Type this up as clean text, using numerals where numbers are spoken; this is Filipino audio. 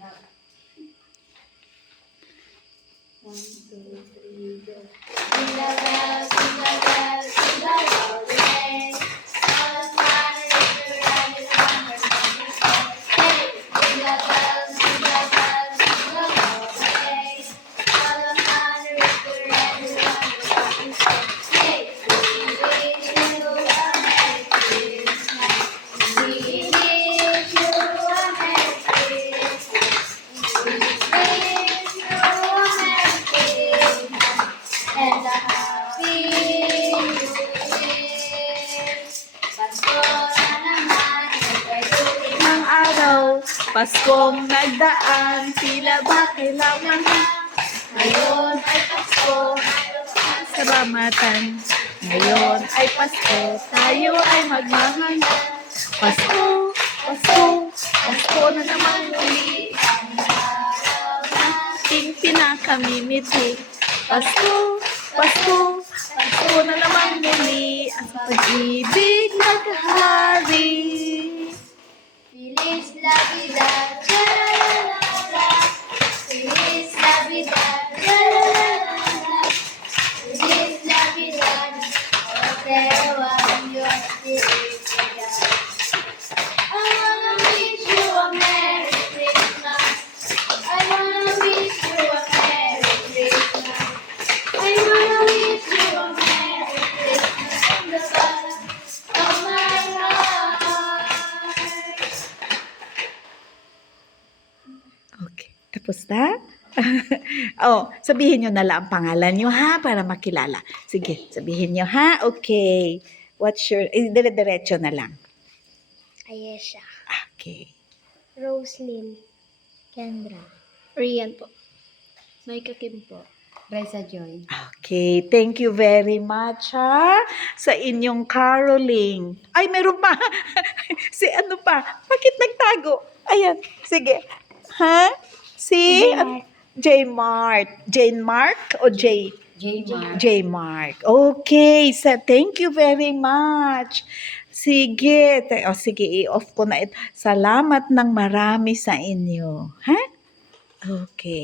1, 2, 3, go. Jingle bells, jingle bells, jingle all the way. All the fun is around the corner. Hey, jingle bells, jingle bells, jingle all the way. All the fun is around the corner. Hey, we wish you a Merry Christmas. We wish you a Merry Christmas. We wish you a Merry Christmas and a Happy New Year. Pasko na naman, nagkaduling Ng araw, Paskong nagdaan, tila ba kailangan na ngayon ay Pasko, salamatan. Ngayon ay Pasko, tayo ay magmahanda. Pasko, Pasko, Pasko na naman uli. Ating pinakamimiti. Pasko, Pasko, Pasko na naman muli. Ang pag-ibig naghahari. Feliz Navidad, la-la-la-la-la. Feliz Navidad, la-la-la-la-la. Feliz Navidad, everyone your Navidad. I wanna wish you a Merry Christmas. I wanna wish you a Merry Christmas. I wanna wish you a Merry Christmas from the bottom of my heart. Okay, tapos na? Oh, sabihin nyo na lang ang pangalan nyo ha, para makilala. Sige, sabihin nyo ha. Okay. What's your, dire-diretso na lang. Ayesha, Okay. Roslyn, Kendra, Rian po, Micah Kim po, Brysa Joy. Okay, thank you very much ha, sa inyong caroling. Ay, meron pa. Si ano pa? Bakit nagtago? Ayan, sige. Ha? Si J Mart. Jane Mark o J? J Mark. Okay, so thank you very much. Sige, sige, i-off ko na ito. Salamat ng marami sa inyo. Ha? Okay.